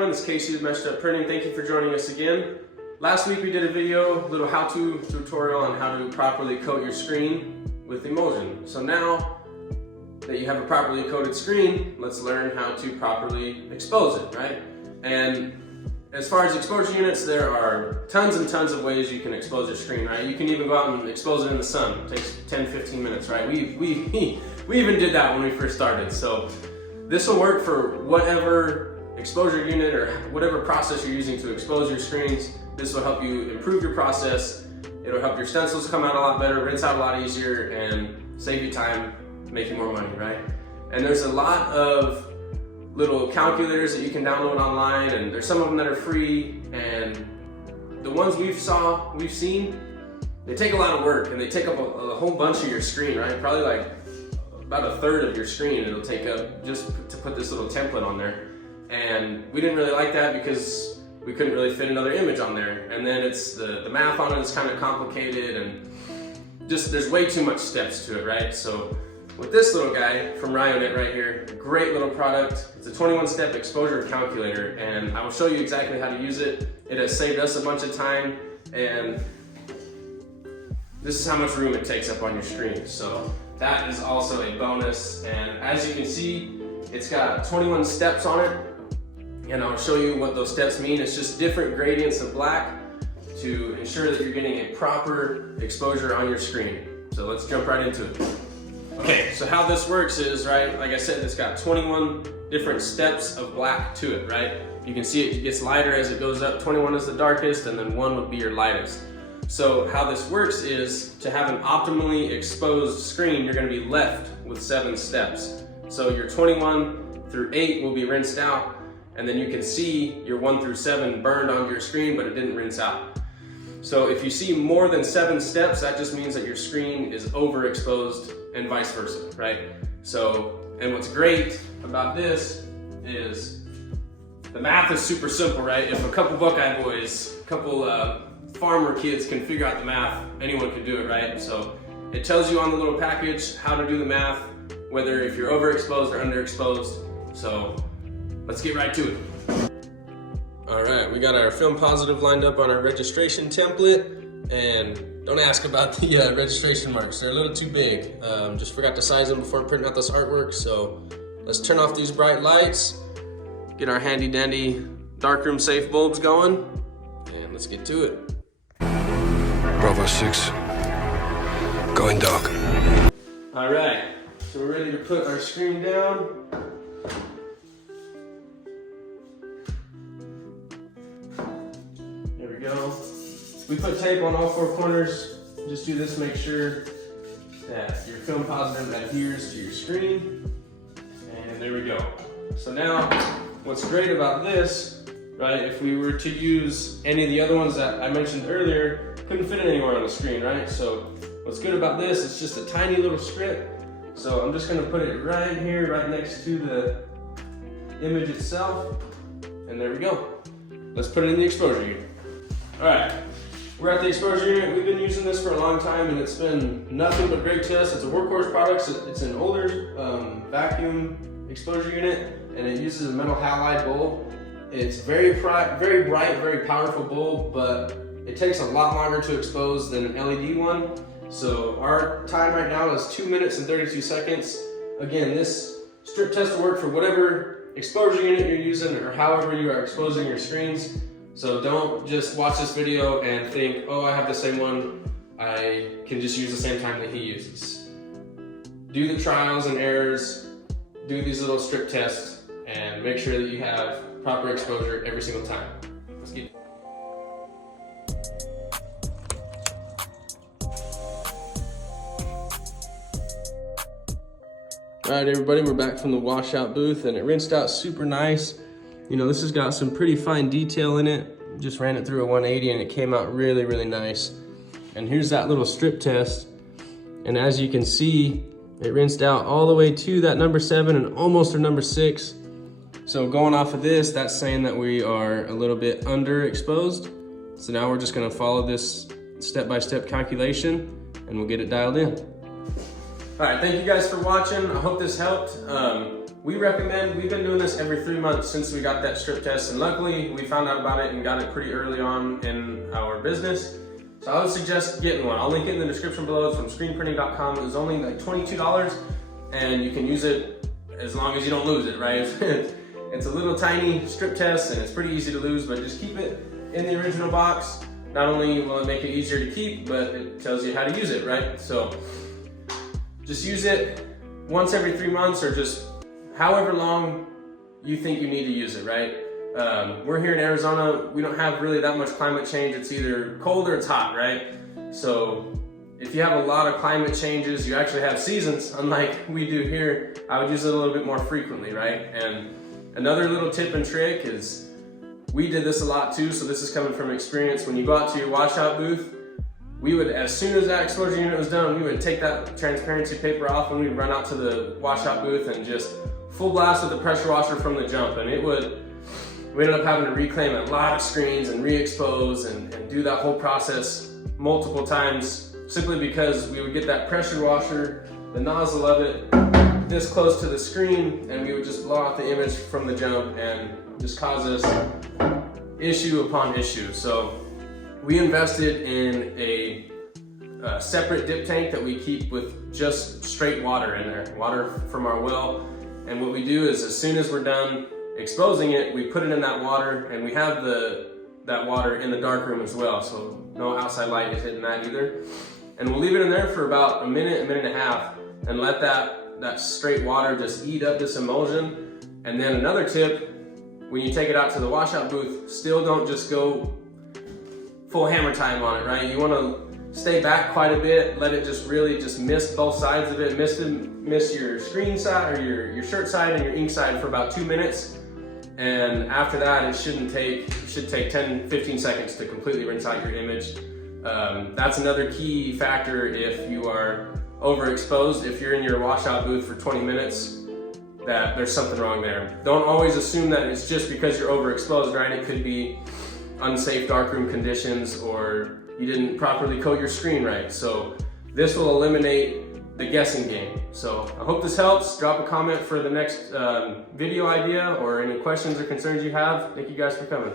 gentlemen, this is Casey with Meshed Up Printing. Thank you for joining us again. Last week we did a video, a little how-to tutorial on how to properly coat your screen with emulsion. So now that you have a properly coated screen, let's learn how to properly expose it, right? And as far as exposure units, there are tons and tons of ways you can expose your screen, right? You can even go out and expose it in the sun. It takes 10-15 minutes, right? We even did that when we first started. So this will work for whatever exposure unit or whatever process you're using to expose your screens. This will help you improve your process. It'll help your stencils come out a lot better, rinse out a lot easier, and save you time, make you more money, right? And there's a lot of little calculators that you can download online, and there's some of them that are free, and the ones we've seen, they take a lot of work and they take up a whole bunch of your screen, right? Probably like about a third of your screen it'll take up just to put this little template on there. And we didn't really like that because we couldn't really fit another image on there. And then it's the math on it is kind of complicated, and just there's way too much steps to it, right? So with this little guy from Ryonet right here, great little product. It's a 21-step exposure calculator, and I will show you exactly how to use it. It has saved us a bunch of time, and this is how much room it takes up on your screen. So that is also a bonus. And as you can see, it's got 21 steps on it, and I'll show you what those steps mean. It's just different gradients of black to ensure that you're getting a proper exposure on your screen. So let's jump right into it. Okay, so how this works is, right, like I said, it's got 21 different steps of black to it, right? You can see it gets lighter as it goes up. 21 is the darkest, and then 1 would be your lightest. So how this works is, to have an optimally exposed screen, you're gonna be left with 7 steps. So your 21 through 8 will be rinsed out, and then you can see your 1 through 7 burned onto your screen, but it didn't rinse out. So if you see more than 7 steps, that just means that your screen is overexposed, and vice versa, right? So, and what's great about this is the math is super simple, right? If a couple Buckeye boys, a couple farmer kids can figure out the math, anyone can do it, right? So it tells you on the little package how to do the math, whether if you're overexposed or underexposed. So let's get right to it. All right, we got our film positive lined up on our registration template, and don't ask about the registration marks. They're a little too big. Just forgot to size them before printing out this artwork. So let's turn off these bright lights, get our handy dandy darkroom safe bulbs going, and let's get to it. Bravo 6, going dark. All right, so we're ready to put our screen down. There we go. We put tape on all 4 corners. Just do this, make sure that your film positive adheres to your screen. And there we go. So now, what's great about this, right, if we were to use any of the other ones that I mentioned earlier, couldn't fit it anywhere on the screen, right? So what's good about this, it's just a tiny little strip. So I'm just gonna put it right here, right next to the image itself. And there we go. Let's put it in the exposure unit. All right. We're at the exposure unit. We've been using this for a long time, and it's been nothing but great to us. It's a workhorse product. So it's an older vacuum exposure unit, and it uses a metal halide bulb. It's very bright, very powerful bulb, but it takes a lot longer to expose than an LED one. So our time right now is 2 minutes and 32 seconds. Again, this strip test will work for whatever exposure unit you're using or however you are exposing your screens. So don't just watch this video and think, oh, I have the same one, I can just use the same time that he uses. Do the trials and errors, do these little strip tests, and make sure that you have proper exposure every single time. Let's get it. All right, everybody, we're back from the washout booth, and it rinsed out super nice. You know, this has got some pretty fine detail in it. Just ran it through a 180 and it came out really, really nice. And here's that little strip test. And as you can see, it rinsed out all the way to that number 7 and almost our number 6. So going off of this, that's saying that we are a little bit underexposed. So now we're just gonna follow this step-by-step calculation and we'll get it dialed in. All right, thank you guys for watching. I hope this helped. we've been doing this every 3 months since we got that strip test, and luckily we found out about it and got it pretty early on in our business. So I would suggest getting one. I'll link it in the description below. It's from screenprinting.com. It was only like $22, and you can use it as long as you don't lose it, right? It's a little tiny strip test, and it's pretty easy to lose, but just keep it in the original box. Not only will it make it easier to keep, but it tells you how to use it, right? So just use it once every 3 months, or just however long you think you need to use it, right? We're here in Arizona. We don't have really that much climate change. It's either cold or it's hot, right? So if you have a lot of climate changes, you actually have seasons, unlike we do here. I would use it a little bit more frequently, right? And another little tip and trick is, we did this a lot too, so this is coming from experience. When you go out to your washout booth, we would, as soon as that explosion unit was done, we would take that transparency paper off and we'd run out to the washout booth and just full blast with the pressure washer from the jump. And we ended up having to reclaim a lot of screens and re-expose and do that whole process multiple times, simply because we would get that pressure washer, the nozzle of it, this close to the screen, and we would just blow out the image from the jump and just cause us issue upon issue. So we invested in a separate dip tank that we keep with just straight water in there, water from our well. And what we do is, as soon as we're done exposing it, we put it in that water, and we have that water in the dark room as well, so no outside light is hitting that either. And we'll leave it in there for about a minute and a half, and let that straight water just eat up this emulsion. And then another tip, when you take it out to the washout booth, still don't just go full hammer time on it, right? You want to stay back quite a bit, let it just really just mist both sides of it, mist your screen side, or your shirt side and your ink side for about 2 minutes. And after that, it should take 10-15 seconds to completely rinse out your image. That's another key factor if you are overexposed. If you're in your washout booth for 20 minutes, that there's something wrong there. Don't always assume that it's just because you're overexposed, right? It could be unsafe darkroom conditions, or you didn't properly coat your screen right. So this will eliminate the guessing game. So I hope this helps. Drop a comment for the next video idea, or any questions or concerns you have. Thank you guys for coming.